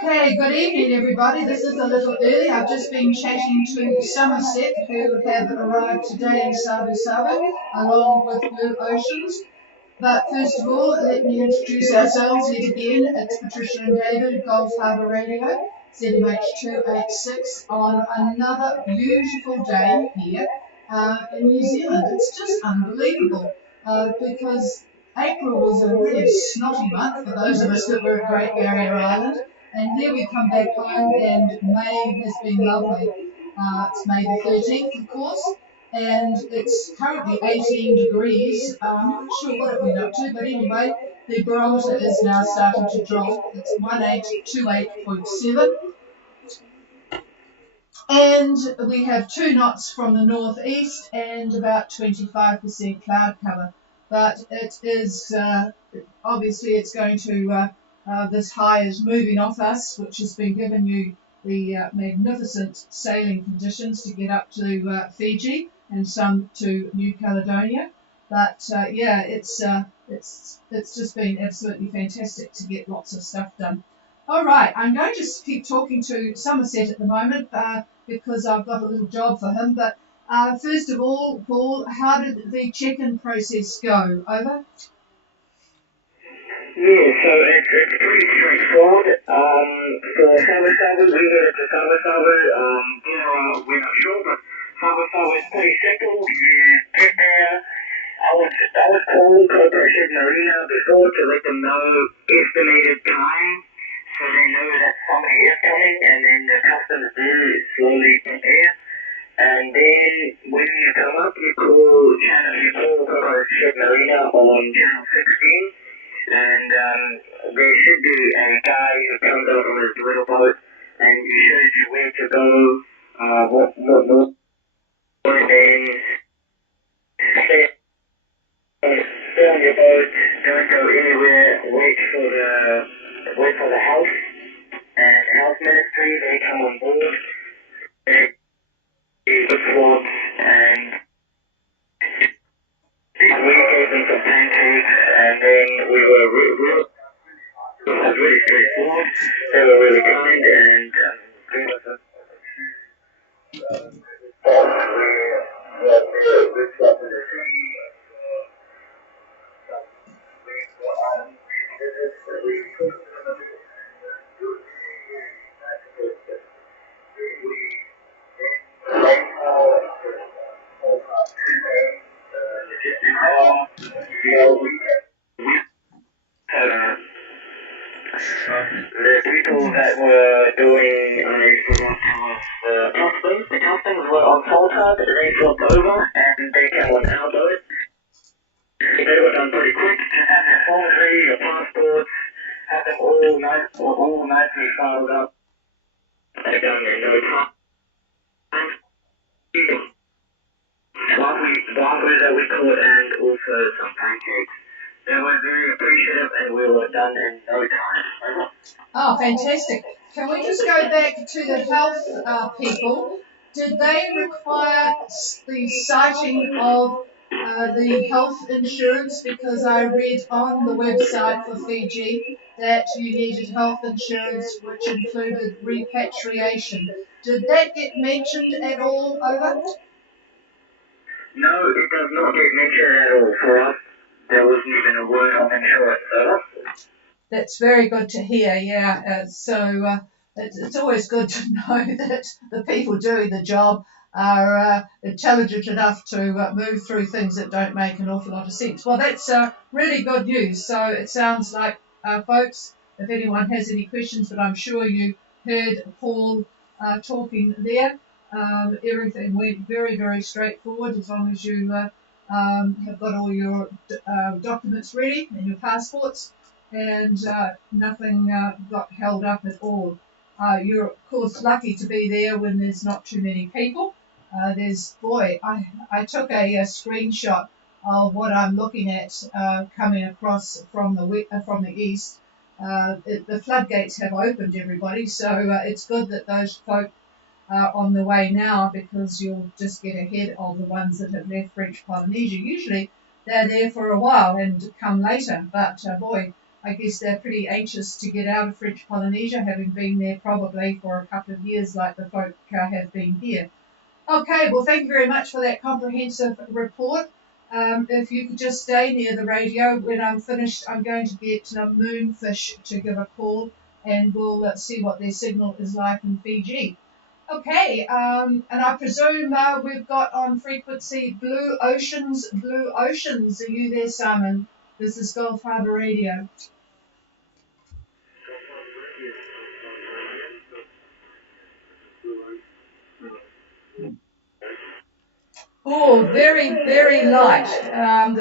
Okay, good evening everybody. This is a little early. I've just been chatting to Somerset who have arrived today in Sabu along with Blue Oceans. But first of all, let me introduce ourselves yet again. It's Patricia and David, Gulf Harbour Radio, ZMH286 on another beautiful day here in New Zealand. It's just unbelievable because April was a really snotty month for those of us that were at Great Barrier Island. And here we come back home and May has been lovely. It's May the 13th, of course, and it's currently 18 degrees. I'm not sure what it went up to, but anyway, the barometer is now starting to drop. It's 1828.7. And we have 2 knots from the northeast and about 25% cloud cover. But it is, obviously it's going to, this high is moving off us, which has been giving you the magnificent sailing conditions to get up to Fiji and some to New Caledonia. But yeah, it's just been absolutely fantastic to get lots of stuff done. All right, I'm going to keep talking to Somerset at the moment because I've got a little job for him. But first of all, Paul, how did the check-in process go? Over? Yeah, so it's pretty straightforward. For Harbour, we headed to Harbour. We're not sure, but Harbour is pretty simple. You get there. I was called Corporation Marina before to let them know estimated time, so they know that somebody is coming, and then the customs do slowly prepare. And then when you come up, you call Corporation Marina on channel 16. And there should be a guy who comes out on his little boat and he shows you where to go, and then stay on your boat, don't go anywhere, wait for the house and house ministry. They come on board, they get swabs, and we gave them some pancakes, and then we were it was really straightforward. They were really kind and gave us a the people that were doing, I forgot the customs. The customs were on Salta, they swapped over and they came on our boat. They were done pretty quick. Just have your forms ready, your passports, have them all nicely filed up. They're done in no time. Waffles that we caught and also some pancakes. They were very appreciative and we were done in no time. Oh, fantastic. Can we just go back to the health people? Did they require the citing of the health insurance? Because I read on the website for Fiji that you needed health insurance, which included repatriation. Did that get mentioned at all, over? No, it does not get mentioned at all for us. There wasn't even a word on insurance, over. That's very good to hear, yeah. It's always good to know that the people doing the job are intelligent enough to move through things that don't make an awful lot of sense. Well, that's really good news. So it sounds like, folks, if anyone has any questions, but I'm sure you heard Paul talking there, everything went very, very straightforward as long as you have got all your documents ready and your passports, and nothing got held up at all. You're of course lucky to be there when there's not too many people. I took a screenshot of what I'm looking at coming across from the east. The floodgates have opened, everybody, so it's good that those folk are on the way now, because you'll just get ahead of the ones that have left French Polynesia. Usually they're there for a while and come later, but boy, I guess they're pretty anxious to get out of French Polynesia, having been there probably for a couple of years like the folk have been here. Okay, well, thank you very much for that comprehensive report. If you could just stay near the radio, when I'm finished, I'm going to get Moonfish to give a call, and we'll see what their signal is like in Fiji. Okay, and I presume we've got on frequency Blue Oceans. Blue Oceans, are you there, Simon? This is Gulf Harbour Radio. Oh, very, very light,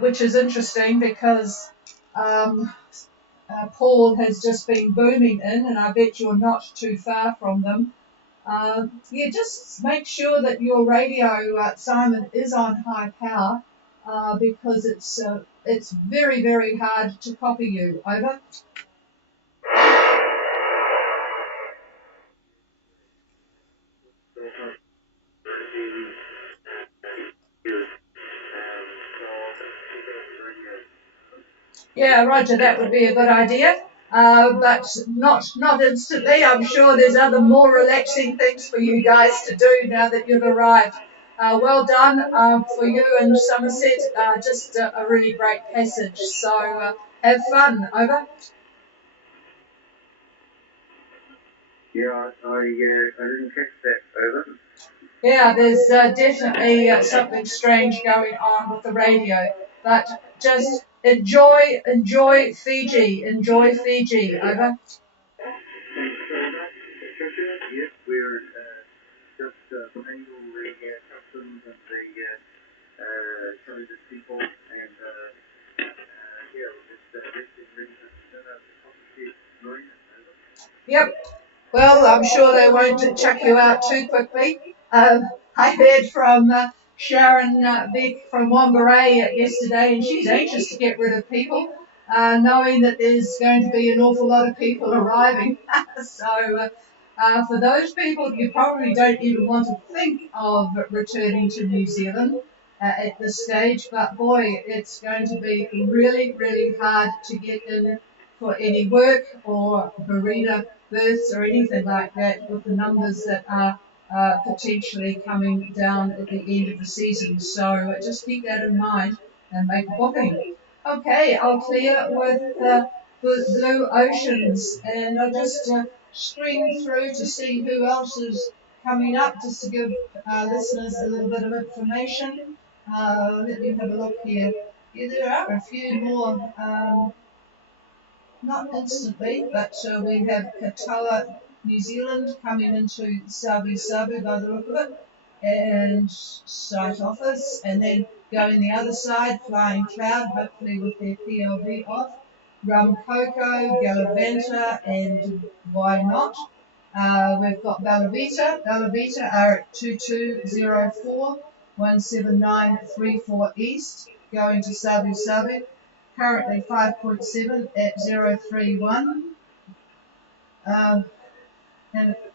which is interesting because Paul has just been booming in, and I bet you're not too far from them. Yeah, just make sure that your radio, Simon, is on high power because it's very, very hard to copy you. Over. Yeah, Roger, that would be a good idea. But not instantly. I'm sure there's other more relaxing things for you guys to do now that you've arrived. Well done for you and Somerset. Just a really great passage. So have fun. Over. Yeah, I didn't catch that. Over. Yeah, there's definitely something strange going on with the radio. But just enjoy Fiji. Enjoy Fiji. Over. Yes, we're just handle the customs and the Chinese people, and yeah, we're just resting ready to turn out the coffee marina. Yep. Well, I'm sure they won't chuck you out too quickly. I heard from Sharon Beck from Whangarei yesterday, and she's anxious to get rid of people, knowing that there's going to be an awful lot of people arriving. So for those people, you probably don't even want to think of returning to New Zealand at this stage. But boy, it's going to be really, really hard to get in for any work or burrito births or anything like that with the numbers that are potentially coming down at the end of the season. So just keep that in mind and make a booking. Okay, I'll clear with Blue Oceans, and I'll just screen through to see who else is coming up, just to give listeners a little bit of information. Let me have a look here. Yeah, there are a few more. Not instantly, but we have Katoa, New Zealand, coming into Sabu Sabu by the look of it, and site office, and then going the other side, Flying Cloud, hopefully with their PLV off, Rum Coco, Galavanta, and Why Not. We've got Bellavita. Bellavita are at 2204 17934 East, going to Sabu Sabu. Currently 5.7 at 031. And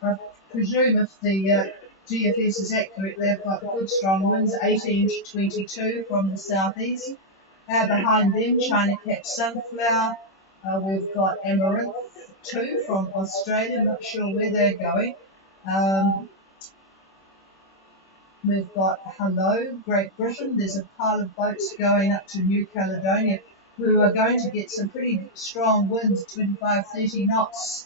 I presume if the GFS is accurate, they've got good strong winds, 18 to 22 from the southeast. Behind them, China Cat Sunflower. We've got Amaranth 2 from Australia, not sure where they're going. We've got Hello, Great Britain. There's a pile of boats going up to New Caledonia who are going to get some pretty strong winds, 25, 30 knots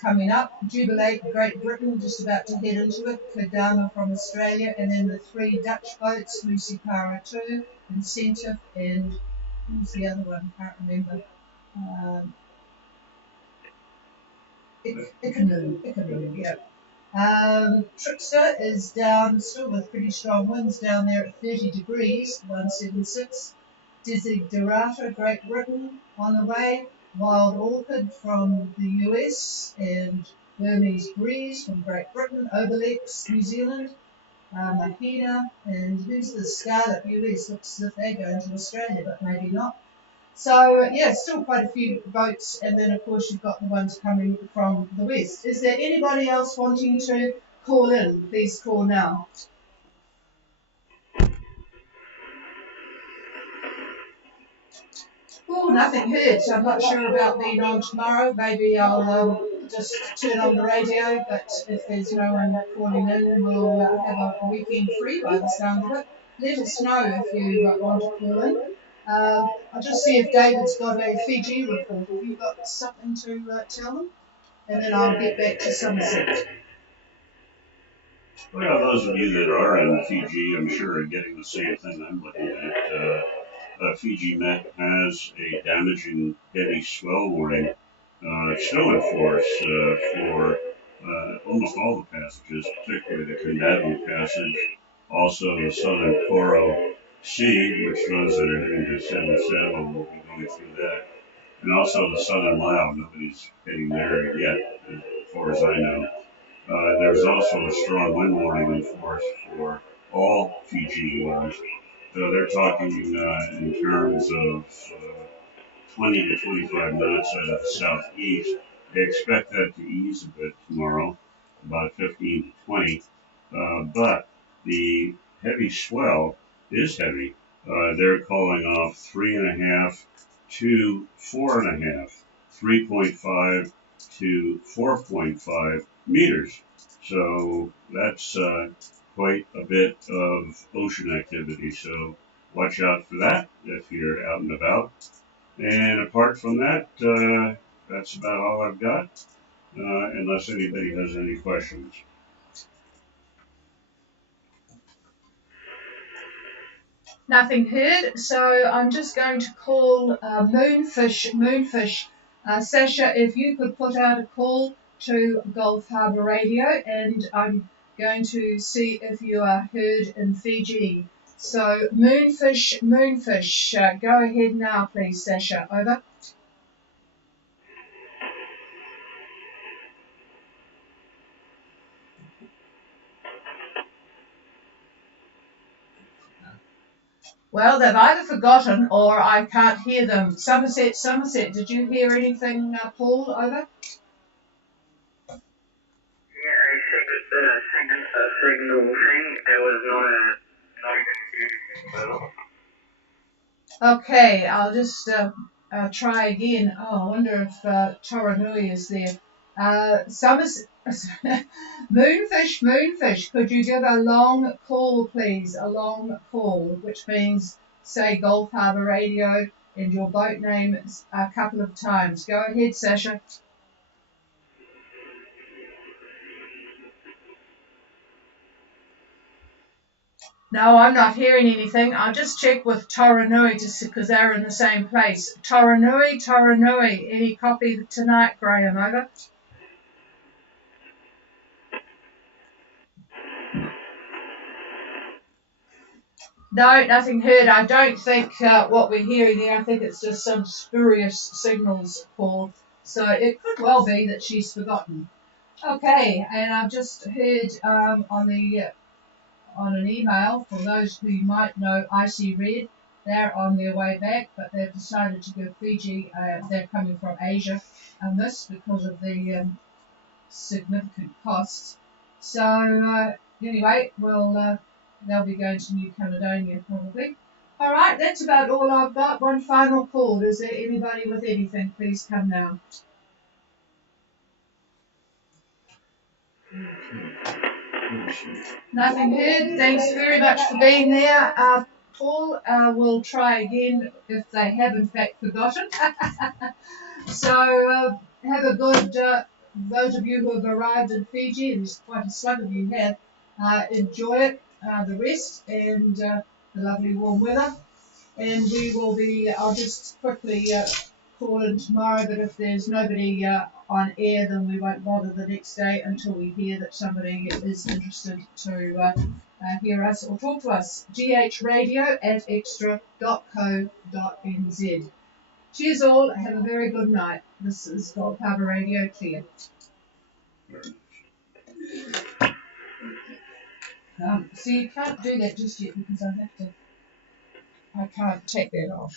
coming up. Jubilate, Great Britain, just about to head into it. Kodama from Australia, and then the 3 Dutch boats, Lucy Para 2, Incentive, and who's the other one? Can't remember. Ikanoo, yeah. Trickster is down still with pretty strong winds down there at 30 degrees, 176. Desiderata, Great Britain, on the way. Wild Orchid from the US, and Burmese Breeze from Great Britain. Overlex, New Zealand. Mahina, and who's the Scarlet US? Looks as if they're going to Australia, but maybe not. So, yeah, still quite a few boats, and then, of course, you've got the ones coming from the west. Is there anybody else wanting to call in? Please call now. Oh, nothing heard. So I'm not sure about being on tomorrow. Maybe I'll just turn on the radio, but if there's no one calling in, we'll have a weekend free by the sound of it. Let us know if you want to call in. I'll just see if David's got a Fiji report. Have you got something to tell them? And then I'll get back to Somerset. Well, those of you that are in Fiji, I'm sure, are getting the same thing I'm looking at. Fiji Met has a damaging heavy swell warning still in force for almost all the passages, particularly the Kundavon Passage, also the Southern Koro Sea, which those that are heading to Seven Saddle will be going through that, and also the Southern Lao. Nobody's heading there yet, as far as I know. There's also a strong wind warning in force for all Fiji waters. So they're talking in terms of 20 to 25 knots out of the southeast. They expect that to ease a bit tomorrow, about 15 to 20. But the heavy swell is heavy. They're calling off 3.5 to 4.5, 3.5 to 4.5 meters. So that's quite a bit of ocean activity. So watch out for that if you're out and about. And apart from that, that's about all I've got, unless anybody has any questions. Nothing heard, so I'm just going to call Moonfish. Sasha, if you could put out a call to Gulf Harbour Radio, and I'm going to see if you are heard in Fiji. So Moonfish, go ahead now, please, Sasha. Over. Well, they've either forgotten or I can't hear them. Somerset, did you hear anything, Paul? Over. Yeah, I think it's a signal thing. It was not even Okay, I'll just try again. Oh, I wonder if Toranui is there. Moonfish, could you give a long call, please? A long call, which means, say, Gulf Harbour Radio and your boat name a couple of times. Go ahead, Sasha. No, I'm not hearing anything. I'll just check with Toranui just because they're in the same place. Toranui, any copy tonight, Graham? Over. No, nothing heard. I don't think what we're hearing there, I think it's just some spurious signals, Paul. So it could well be that she's forgotten. Okay, and I've just heard on an email, for those who might know Icy Red, they're on their way back, but they've decided to go Fiji. They're coming from Asia, and this because of the significant costs. So anyway, they'll be going to New Caledonia probably. All right, that's about all I've got. One final call. Is there anybody with anything? Please come now. Nothing heard. Thanks very much for being there. Paul, we'll try again if they have in fact forgotten. So have a good, those of you who have arrived in Fiji, and there's quite a slug of you have, enjoy it, the rest, and the lovely warm weather. And we will be, I'll just quickly call in tomorrow, but if there's nobody on air, then we won't bother the next day until we hear that somebody is interested to hear us or talk to us. ghradio@extra.co.nz. Cheers all, have a very good night. This is Gulf Harbour Radio Clear. See, you can't do that just yet because I can't take that off.